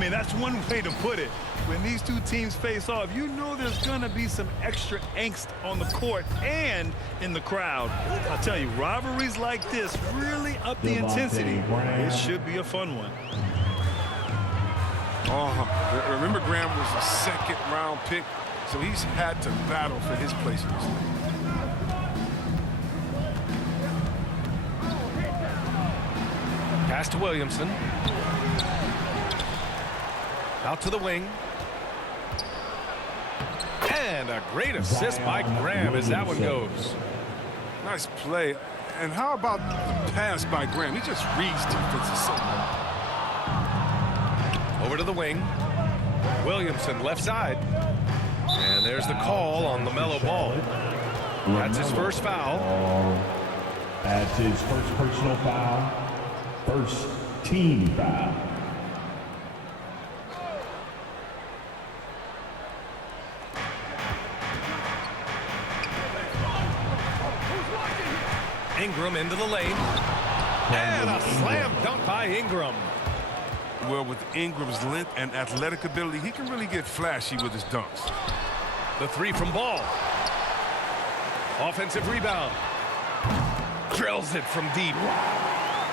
mean, that's one way to put it. When these two teams face off, you know there's going to be some extra angst on the court and in the crowd. I'll tell you, rivalries like this really up the intensity. It should be a fun one. Remember, Graham was a second-round pick, so he's had to battle for his place in this league. Pass to Williamson. Out to the wing. And a great assist by Graham as that one goes. Nice play. And how about the pass by Graham? He just reads defensive zone. Over to the wing. Williamson left side. And there's the call on LaMelo Ball. That's his first foul. That's his first personal foul. First team foul. Ingram into the lane. And a slam dunk by Ingram. Well, with Ingram's length and athletic ability, he can really get flashy with his dunks. The three from Ball. Offensive rebound. Drills it from deep.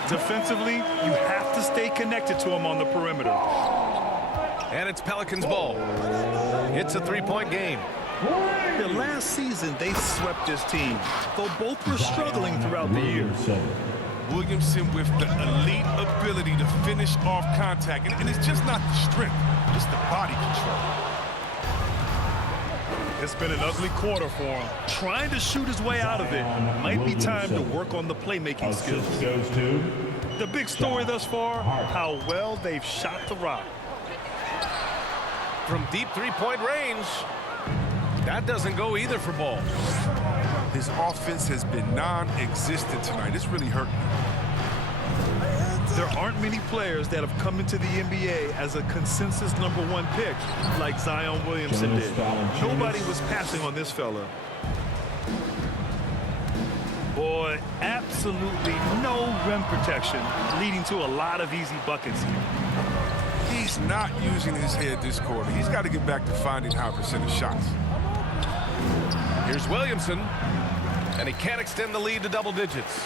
Defensively, you have to stay connected to him on the perimeter. And it's Pelicans ball. It's a three-point game. The last season, they swept this team, though both were struggling throughout the year. Williamson with the elite ability to finish off contact. And it's just not the strength, it's the body control. It's been an ugly quarter for him. Trying to shoot his way out of it. Might be time to work on the playmaking skills. Goes to the big story thus far, how well they've shot the rock. From deep three-point range. That doesn't go either for Ball. His offense has been non-existent tonight. It's really hurting him. There aren't many players that have come into the NBA as a consensus #1 pick like Zion Williamson did. Nobody was passing on this fella. Boy, absolutely no rim protection, leading to a lot of easy buckets here. He's not using his head this quarter. He's got to get back to finding high percentage shots. Here's Williamson, and he can't extend the lead to double digits.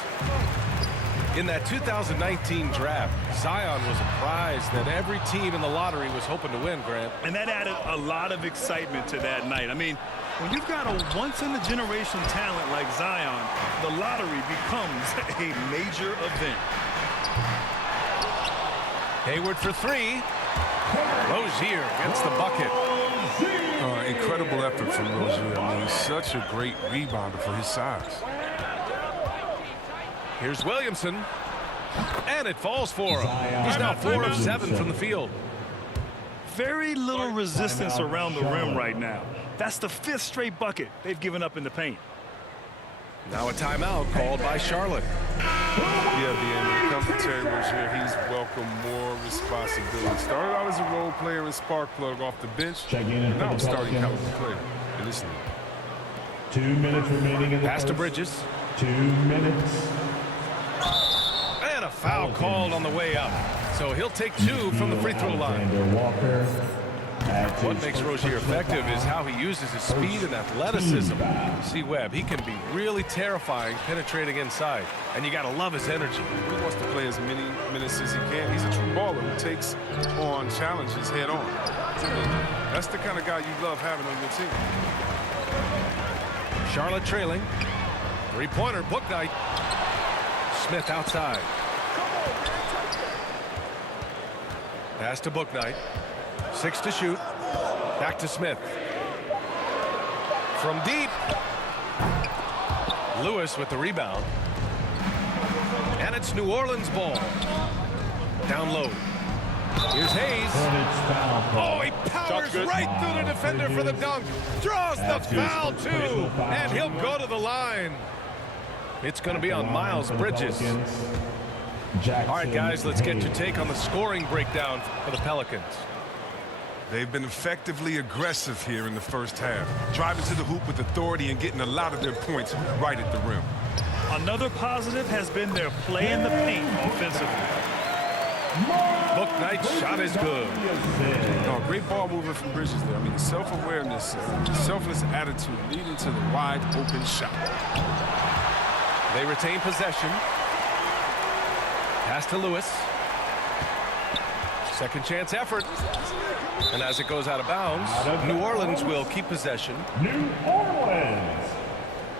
In that 2019 draft, Zion was a prize that every team in the lottery was hoping to win, Grant. And that added a lot of excitement to that night. I mean, when you've got a once-in-a-generation talent like Zion, the lottery becomes a major event. Hayward for three. Rozier gets the bucket. Incredible effort from Rozier. I mean, he's such a great rebounder for his size. Here's Williamson. And it falls for him. He's now 4 of 7 from the field. Very little resistance around the rim right now. That's the 5th straight bucket they've given up in the paint. Now a timeout called by Charlotte. Yeah, when it comes to Terry Rozier, he's welcomed more responsibility. Started out as a role player and spark plug off the bench. And now starting caliber player in this league. 2 minutes remaining in the pass to Bridges. 2 minutes. And a foul called on the way up. So he'll take 2 from the free throw line. What makes Rozier effective is how he uses his speed and athleticism. See Webb, he can be really terrifying penetrating inside. And you got to love his energy. He wants to play as many minutes as he can. He's a true baller who takes on challenges head on. That's the kind of guy you love having on your team. Charlotte trailing. Three-pointer, Bouknight. Smith outside. Pass to Bouknight. 6 to shoot. Back to Smith. From deep. Lewis with the rebound. And it's New Orleans ball. Down low. Here's Hayes. Oh, he powers right through the defender for the dunk. Draws the foul, too. And he'll go to the line. It's going to be on Miles Bridges. All right, guys, let's get your take on the scoring breakdown for the Pelicans. They've been effectively aggressive here in the first half, driving to the hoop with authority and getting a lot of their points right at the rim. Another positive has been their play in the paint offensively. Book Knight's shot is good. No, great ball movement from Bridges there. I mean, the self-awareness, the selfless attitude leading to the wide open shot. They retain possession. Pass to Lewis. Second chance effort. And as it goes out of bounds, New Orleans will keep possession. New Orleans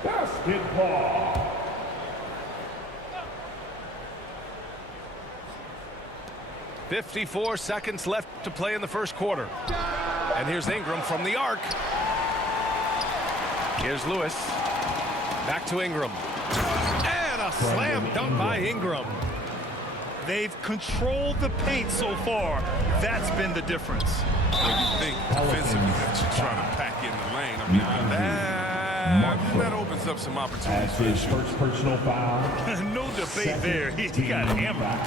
basketball. .54 seconds left to play in the first quarter. And here's Ingram from the arc. Here's Lewis. Back to Ingram. And a slam dunk by Ingram. They've controlled the paint so far. That's been the difference. When you think defensively that you're trying to pack in the lane, I mean, that opens up some opportunities That's for the his shooter. first personal foul. No debate there. He got hammered.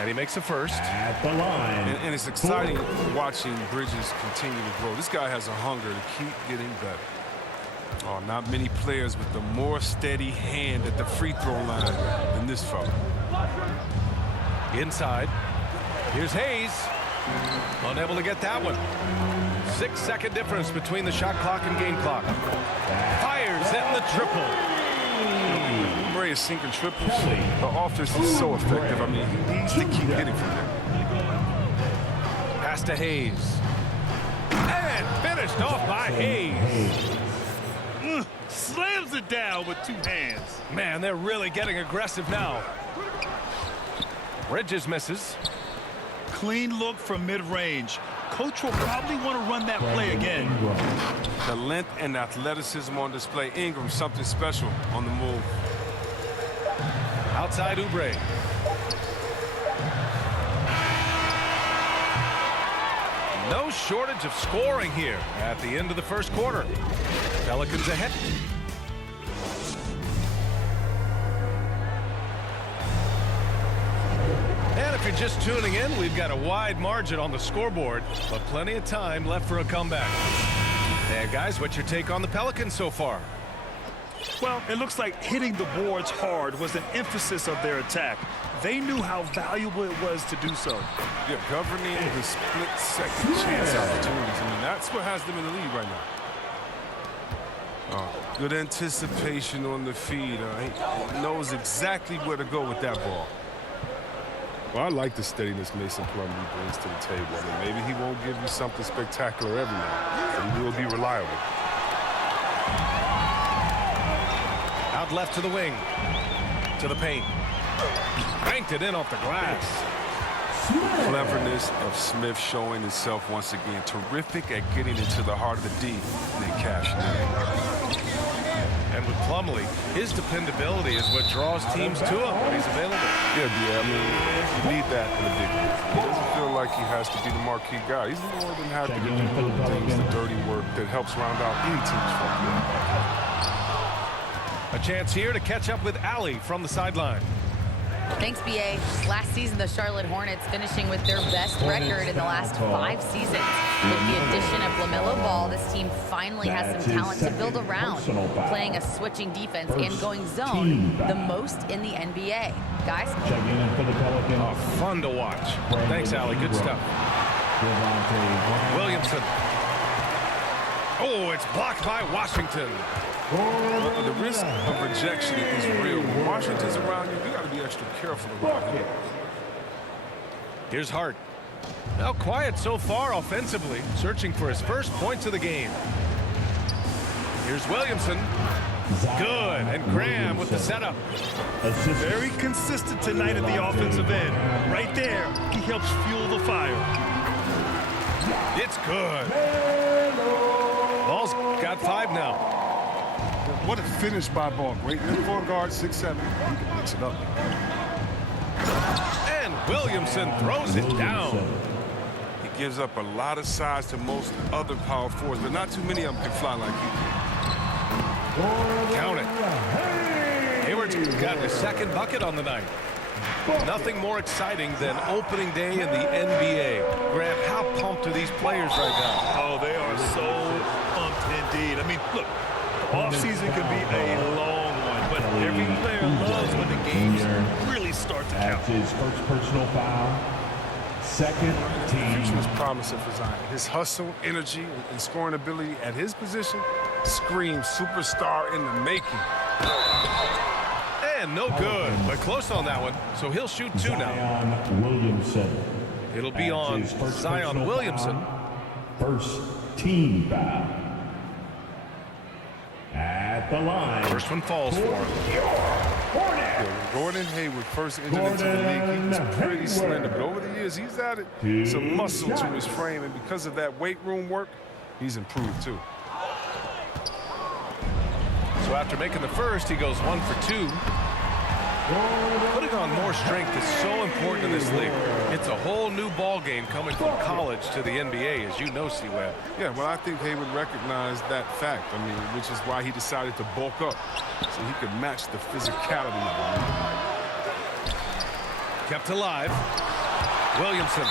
And he makes a first. At the line. And it's exciting watching Bridges continue to grow. This guy has a hunger to keep getting better. Oh, not many players with a more steady hand at the free throw line than this fella. Inside. Here's Hayes. Unable to get that one. 6-second difference between the shot clock and game clock. Fires in the triple. Oubre is sinking triples. The offense is so effective. I mean, he needs to keep hitting from there. Pass to Hayes. And finished off by Hayes. Slams it down with two hands. Man, they're really getting aggressive now. Bridges misses. Clean look from mid-range. Coach will probably want to run that play again. The length and athleticism on display. Ingram, something special on the move. Outside Oubre. No shortage of scoring here at the end of the first quarter. Pelicans ahead. And if you're just tuning in, we've got a wide margin on the scoreboard, but plenty of time left for a comeback. And guys, what's your take on the Pelicans so far? Well, it looks like hitting the boards hard was an emphasis of their attack. They knew how valuable it was to do so. Yeah, governing the split-second chance opportunities. I mean, that's what has them in the lead right now. Good anticipation on the feed. He knows exactly where to go with that ball. Well, I like the steadiness Mason Plumlee brings to the table. I mean, maybe he won't give you something spectacular every night, but he will be reliable. Out left to the wing. To the paint. Banked it in off the glass. Cleverness of Smith showing itself once again. Terrific at getting into the heart of the D and then cashing in. And with Plumlee, his dependability is what draws teams to him when he's available. Yeah, I mean, you need that in a big league. He doesn't feel like he has to be the marquee guy. He's more than happy to do little things, the dirty work that helps round out any team's front. A chance here to catch up with Allie from the sideline. Thanks, B.A. Last season, the Charlotte Hornets finishing with their best record in the last 5 seasons. With the addition of LaMelo Ball, this team finally has some talent to build around, playing a switching defense and going zone, the most in the NBA. Guys? Checking in for the Pelicans. Oh, fun to watch. Thanks, Allie. Good stuff. Williamson. Oh, it's blocked by Washington. The risk of rejection is real. When Washington's around you, you got to be extra careful around him. Here's Hart. Now quiet so far offensively, searching for his first points of the game. Here's Williamson. Good, and Graham with the setup. Very consistent tonight at the offensive end. Right there, he helps fuel the fire. It's good. Ball's got 5 now. What a finish by Ball. Great uniform guard, 6'7". He can mix it up. And Williamson throws it down. He gives up a lot of size to most other power forwards, but not too many of them can fly like he can. Count it. Hayward's gotten his second bucket on the night. Nothing more exciting than opening day in the NBA. Grant, how pumped are these players right now? Oh, they are so pumped indeed. I mean, look, the offseason can be a long one. but every player loves when the games really start to count. That's his first personal foul. Second The future team. is promising for Zion. His hustle, energy, and scoring ability at his position screams superstar in the making. And no good, but close on that one. So he'll shoot 2 now. Zion Williamson. It'll be That's on his first Zion personal Williamson. foul. First team foul. At the line. First one falls for him. Hornet. Gordon Hayward first entered into the league. He was pretty Hayward. slender, but over the years, he's added some muscle to his frame, and because of that weight room work, he's improved too. So after making the first, he goes 1 for 2. Putting on more strength is so important in this league. It's a whole new ball game coming from college to the NBA, as you know, C-Web. Yeah, well, I think Hayward recognized that fact. I mean, which is why he decided to bulk up so he could match the physicality of the league. Kept alive. Williamson.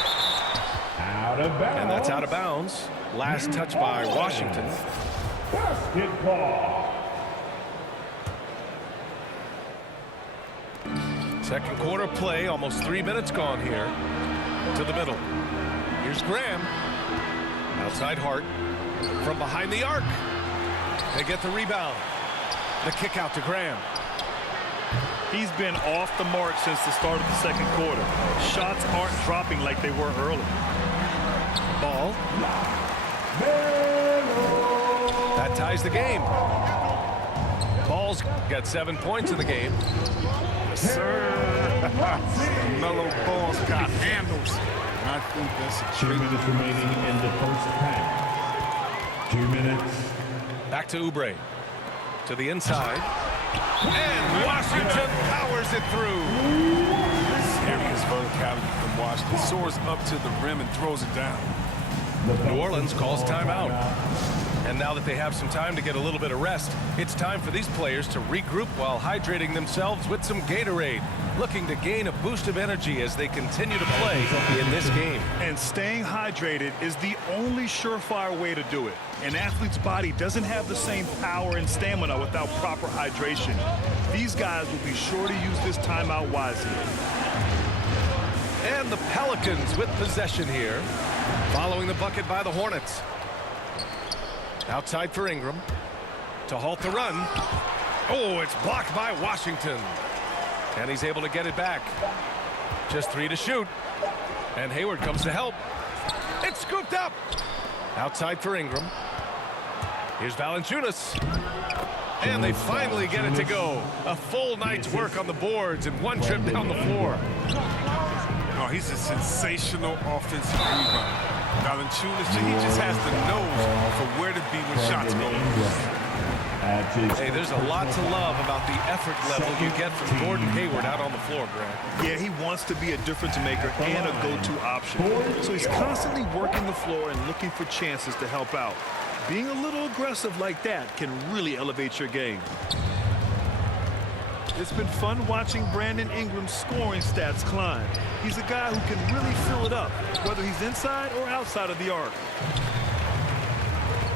Out of bounds. And that's out of bounds. Last touch by Washington. Basketball. Second quarter play, almost 3 minutes gone here. To the middle. Here's Graham. Outside Hart. From behind the arc. They get the rebound. The kick out to Graham. He's been off the mark since the start of the second quarter. Shots aren't dropping like they were early. Ball. That ties the game. Ball's got 7 points in the game. Sir, Mellow Ball's got handles. And I think that's a 2 trick. minutes remaining in the first half. 2 minutes. Back to Oubre. To the inside. And Washington powers it through. Serious verticality from Washington. Soars up to the rim and throws it down. New Orleans calls timeout. And now that they have some time to get a little bit of rest, it's time for these players to regroup while hydrating themselves with some Gatorade, looking to gain a boost of energy as they continue to play in this game. And staying hydrated is the only surefire way to do it. An athlete's body doesn't have the same power and stamina without proper hydration. These guys will be sure to use this timeout wisely. And the Pelicans with possession here, following the bucket by the Hornets. Outside for Ingram to halt the run. Oh, it's blocked by Washington. And he's able to get it back. Just 3 to shoot. And Hayward comes to help. It's scooped up. Outside for Ingram. Here's Valanciunas. And they finally get it to go. A full night's work on the boards and 1 trip down the floor. Oh, he's a sensational offensive rebounder. Valanciunas, he just has the nose for where to be when shots go. Hey, there's a lot to love about the effort level you get from Gordon Hayward out on the floor, Grant. Yeah, he wants to be a difference maker and a go-to option. So he's constantly working the floor and looking for chances to help out. Being a little aggressive like that can really elevate your game. It's been fun watching Brandon Ingram's scoring stats climb. He's a guy who can really fill it up, whether he's inside or outside of the arc.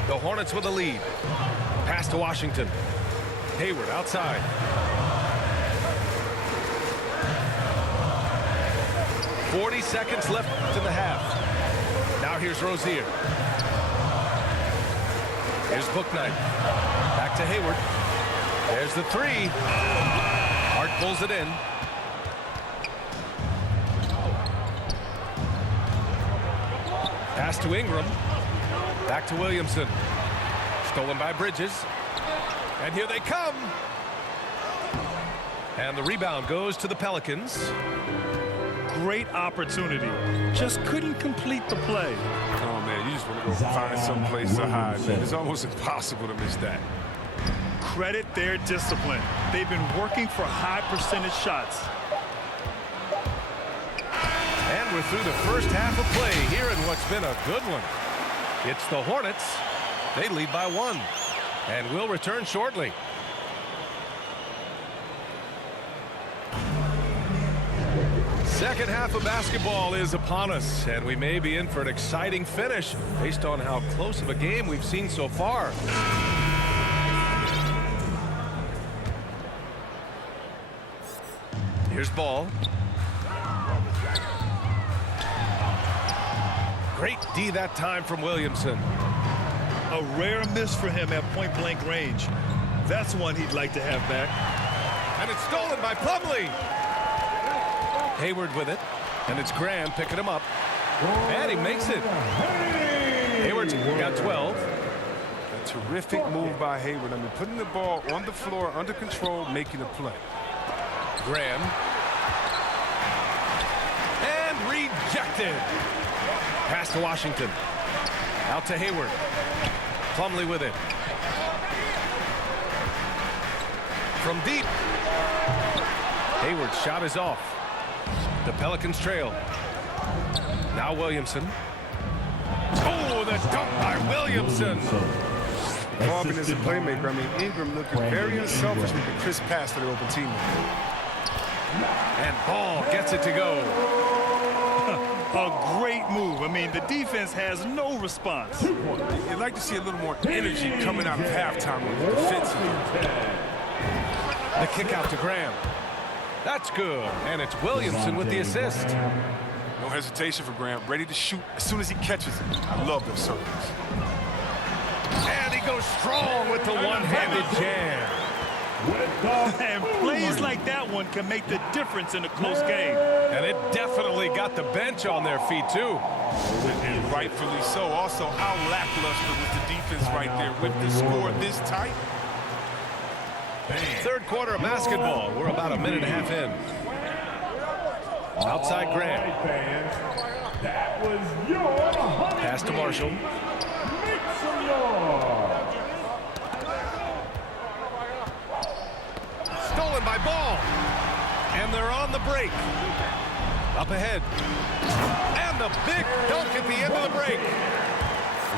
The Hornets with a lead. Pass to Washington. Hayward outside. "40 seconds left in the half. Now here's Rozier. Here's Bouknight. Back to Hayward. There's the 3. Hart pulls it in. Pass to Ingram. Back to Williamson. Stolen by Bridges. And here they come. And the rebound goes to the Pelicans. Great opportunity. Just couldn't complete the play. Oh, man, you just want to go find some place to hide, man. It's almost impossible to miss that. Credit their discipline. They've been working for high percentage shots. And we're through the first half of play here in what's been a good one. It's the Hornets. They lead by 1. And will return shortly. Second half of basketball is upon us, and we may be in for an exciting finish based on how close of a game we've seen so far. Here's ball. Great D that time from Williamson. A rare miss for him at point-blank range. That's one he'd like to have back. And it's stolen by Plumlee. Hayward with it. And it's Graham picking him up. And he makes it. Hayward's got 12. A terrific move by Hayward. I mean, putting the ball on the floor, under control, making a play. Graham. And rejected. Pass to Washington. Out to Hayward. Plumlee with it. From deep. Hayward's shot is off. The Pelicans trail. Now Williamson. Oh, the dunk by Williamson. Marvin is a playmaker. I mean, Ingram looking very unselfish with the crisp pass to the open teammate. And Ball gets it to go. A great move. I mean, the defense has no response. You'd like to see a little more energy coming out of halftime on the defensive end. The kick out to Graham. That's good. And it's Williamson with the assist. No hesitation for Graham. Ready to shoot as soon as he catches it. I love those circles. And he goes strong with the one-handed jam. And plays like that one can make the difference in a close game. And it definitely got the bench on their feet, too. And rightfully so. Also, how lackluster was the defense right there with the score this tight? Third quarter of basketball. We're about a minute and a half in. Outside Graham. That was your Pass to Marshall. Make some noise. Stolen by Ball. And they're on the break. Up ahead. And the big dunk at the end of the break.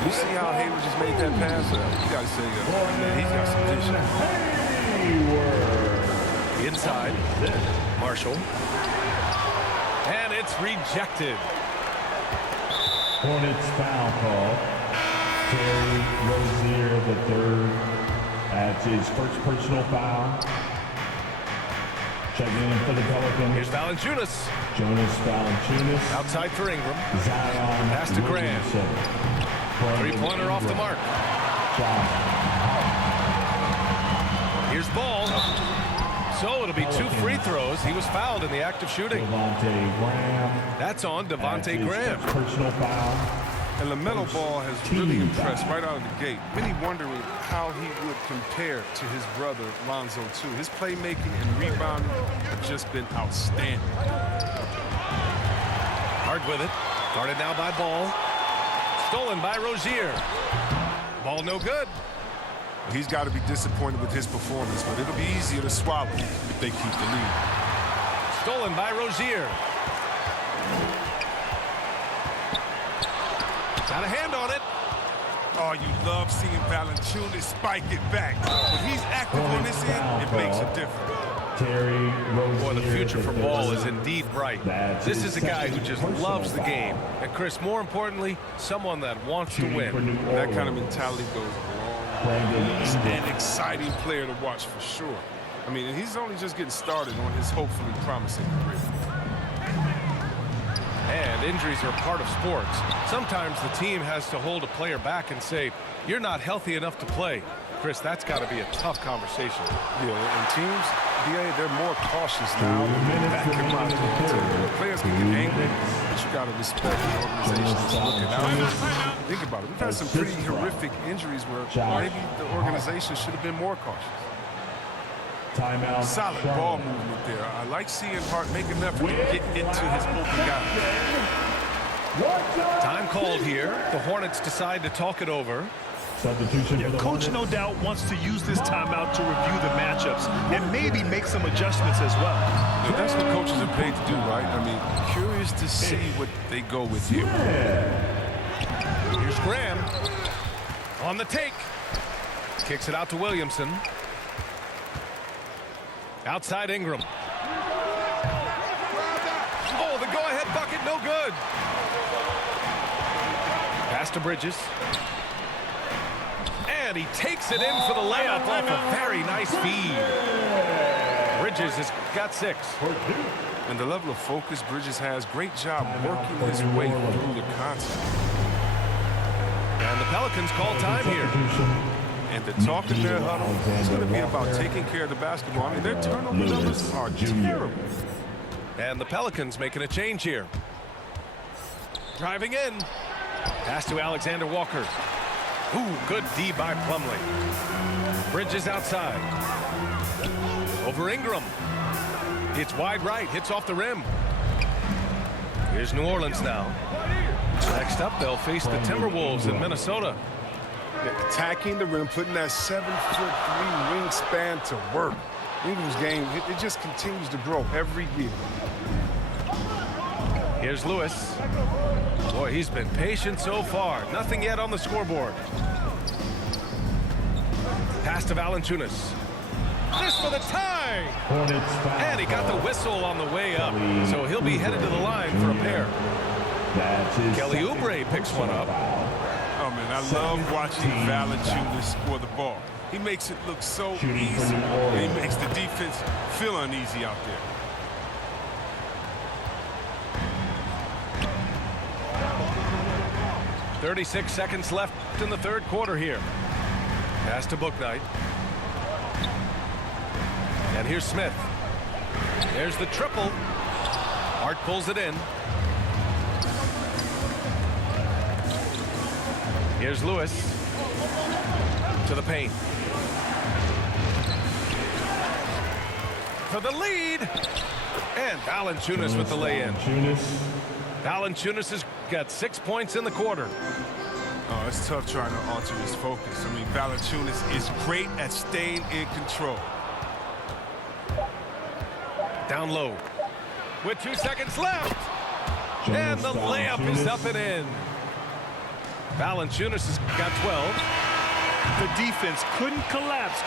You see how Hayward just made that pass? You got to say, man, he's got some vision. Inside. Marshall. And it's rejected. Hornets foul call. Terry Rozier, the third. That's his first personal foul. Checking in for the Pelicans. Here's Valanciunas. Jonas Valanciunas. Outside for Ingram. Zion. Pass to Graham. Williamson. Three-pointer off the mark. Here's Ball. So it'll be 2 free throws. He was fouled in the act of shooting. Devontae Graham. That's on Devontae That's his Graham. first personal foul. And LaMelo Ball has really impressed right out of the gate. Many wondering how he would compare to his brother, Lonzo, too. His playmaking and rebounding have just been outstanding. Hard with it. Guarded now by Ball. Stolen by Rozier. Ball no good. He's got to be disappointed with his performance, but it'll be easier to swallow if they keep the lead. Stolen by Rozier. Got a hand on it. Oh, you love seeing Valanciunas spike it back. When he's active on this end, it makes a difference. Terry Rozier. Boy, the future for the Ball third. is indeed bright. That's This his is a guy who second just personal loves the foul. game. And Chris, more importantly, someone that wants to Shooting for New win. That kind of Orleans. mentality goes a long Brandon way. He's Ingram. an exciting player to watch for sure. I mean, and he's only just getting started on his hopefully promising career. And injuries are part of sports. Sometimes the team has to hold a player back and say, you're not healthy enough to play. Chris, that's got to be a tough conversation. Yeah, and teams, they're more cautious now. Back him out there. Players can get angry, but you got to respect the organization that's looking out. Think about it. We've had some pretty horrific injuries where maybe the organization should have been more cautious. Timeout. Solid ball movement there. I like seeing Hart make an effort to get into his open guy. Time called here. The Hornets decide to talk it over. Substitution for the Coach, Hornets. no doubt, wants to use this timeout to review the matchups and maybe make some adjustments as well. Yeah, that's what coaches are paid to do, right? I mean, curious to see what they go with here. Here's Graham. On the take. Kicks it out to Williamson. Outside Ingram. Oh, the go-ahead bucket, no good. Pass to Bridges. And he takes it in for the layup off a very nice feed. Bridges has got 6. And the level of focus Bridges has, great job working his way through the contact. And the Pelicans call time here. And the talk in their huddle is going to be about taking care of the basketball. I mean, their turnover numbers are terrible. And the Pelicans making a change here. Driving in. Pass to Alexander Walker. Ooh, good D by Plumlee. Bridges outside. Over Ingram. It's wide right. Hits off the rim. Here's New Orleans now. Next up, they'll face the Timberwolves in Minnesota. Attacking the rim, putting that 7'3" wingspan to work. Ingram's game, it just continues to grow every year. Here's Lewis. Boy, he's been patient so far. Nothing yet on the scoreboard. Pass to Valanciunas. This for the tie! And he got the whistle on the way up. So he'll be headed to the line for a pair. Kelly Oubre picks one up. Oh, man, I love watching Valanciunas score the ball. He makes it look so easy. And he makes the defense feel uneasy out there. .36 seconds left in the third quarter here. Pass to Bouknight. And here's Smith. There's the triple. Hart pulls it in. Here's Lewis to the paint. For the lead. And Valanciunas with the lay-in. Valanciunas has got 6 points in the quarter. Oh, it's tough trying to alter his focus. I mean, Valanciunas is great at staying in control. Down low. With 2 seconds left. And the layup is up and in. Valanciunas has got 12. The defense couldn't collapse.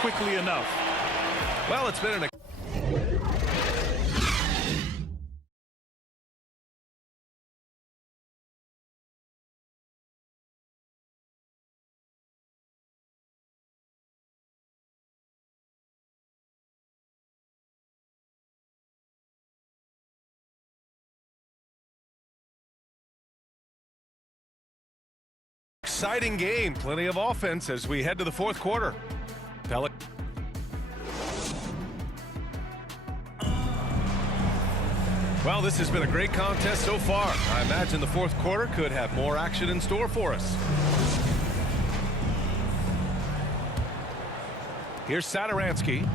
Quickly enough. Well, it's been an exciting game. Plenty of offense as we head to the fourth quarter. Well, this has been a great contest so far. I imagine the fourth quarter could have more action in store for us. Here's Satoransky.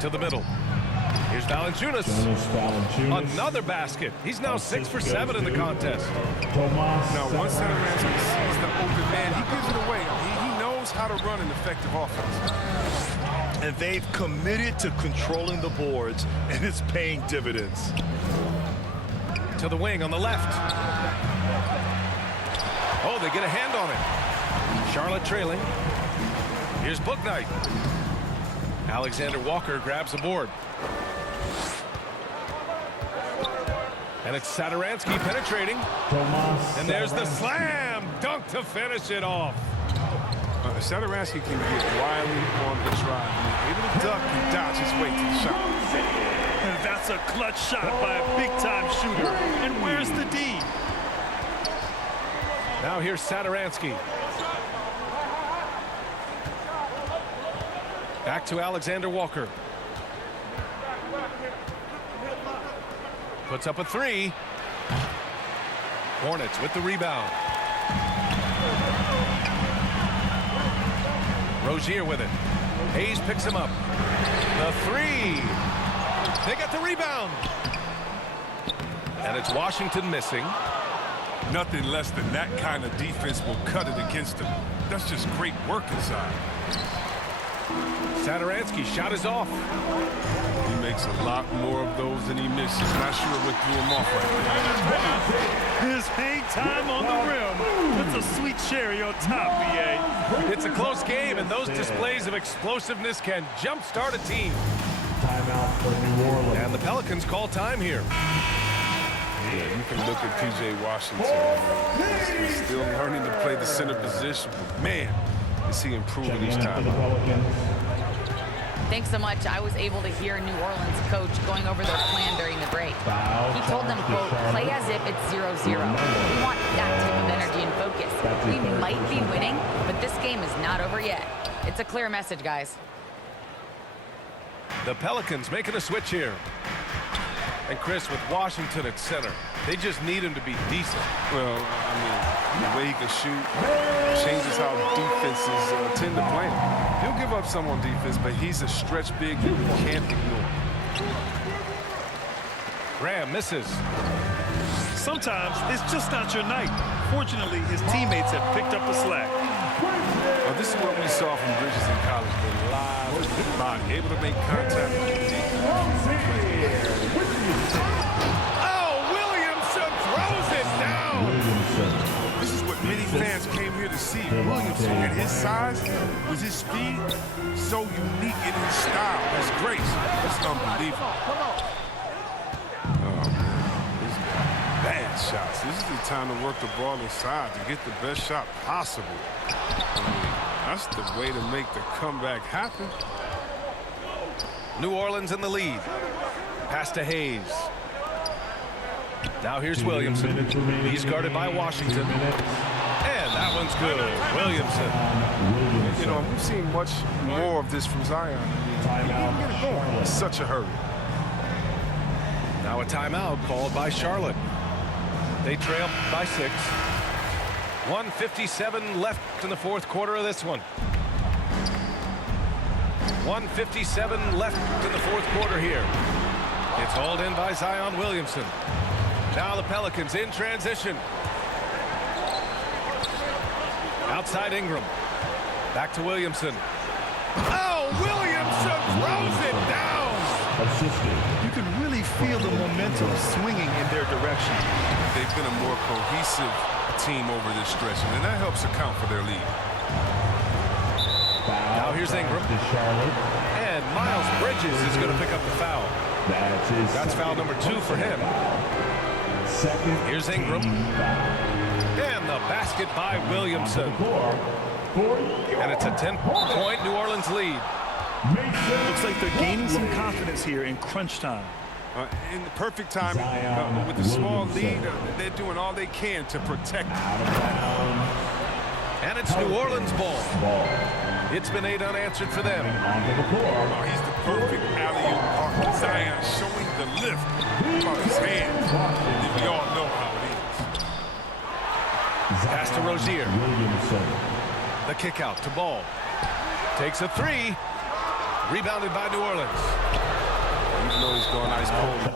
To the middle. Here's Valanciunas. Another basket. He's now 6 for 7 in the contest. Now, once Satoransky sees the open man, he gives it away. He knows how to run an effective offense. And they've committed to controlling the boards, and it's paying dividends. To the wing on the left. Oh, they get a hand on it. Charlotte trailing. Here's Bouknight. Alexander Walker grabs the board. And it's Satoransky penetrating. And there's the slam dunk to finish it off. Satoransky can get wily on the drive. Able to duck and dodge his way to the shot. And that's a clutch shot by a big-time shooter. And where's the D? Now here's Satoransky. Back to Alexander Walker. Puts up a three. Hornets with the rebound. Rozier with it. Hayes picks him up. The three. They got the rebound. And it's Washington missing. Nothing less than that kind of defense will cut it against them. That's just great work inside. Satoransky's shot is off. He makes a lot more of those than he misses. Not sure what threw him off right there. His hang time on the rim. Puts a sweet cherry on top, BA. It's a close game, and those displays of explosiveness can jumpstart a team. Timeout for New Orleans. And the Pelicans call time here. Yeah, you can look at P.J. Washington. He's still learning to play the center position, but man, is he improving each time. Thanks so much. I was able to hear New Orleans coach going over their plan during the break. He told them, quote, play as if it's 0-0. We want that type of energy and focus. We might be winning, but this game is not over yet. It's a clear message, guys. The Pelicans making a switch here. And Chris, with Washington at center, they just need him to be decent. Well, I mean, the way he can shoot changes how defenses tend to play him. He'll give up some on defense, but he's a stretch big that you can't ignore. Graham misses. Sometimes it's just not your night. Fortunately, his teammates have picked up the slack. Well, this is what we saw from Bridges in college. The live with the body, able to make contact with the defense. Oh, Williamson throws it down. This is what many fans came here to see. Williamson, at his size, with his speed, so unique in his style, his grace. It's unbelievable. Oh, man. These are bad shots. This is the time to work the ball inside to get the best shot possible. I mean, that's the way to make the comeback happen. New Orleans in the lead. Pass to Hayes. Now here's Williamson. He's guarded by Washington. And that one's good. Williamson. You know, we've seen much more of this from Zion. I mean, he didn't get it going in such a hurry. Now a timeout called by Charlotte. They trail by 6. 1:57 left in the fourth quarter of this one. 1:57 left in the fourth quarter here. It's hauled in by Zion Williamson. Now the Pelicans in transition. Outside Ingram. Back to Williamson. Oh, Williamson throws it down. You can really feel the momentum swinging in their direction. They've been a more cohesive team over this stretch, and that helps account for their lead. Now here's Ingram. And Miles Bridges is going to pick up the foul. That's foul number 2 for him. Here's Ingram. And the basket by Williamson. And it's a 10-point New Orleans lead. Looks like they're gaining some confidence here in crunch time. In the perfect time, with the small lead, they're doing all they can to protect. And it's New Orleans ball. It's been 8 unanswered for them. Oh, he's the perfect alley-oop partner. Zion showing the lift from his hands. And we all know how it is. Pass to Rozier. The kick out to Ball. Takes a 3. Rebounded by New Orleans. Even though he's going ice cold,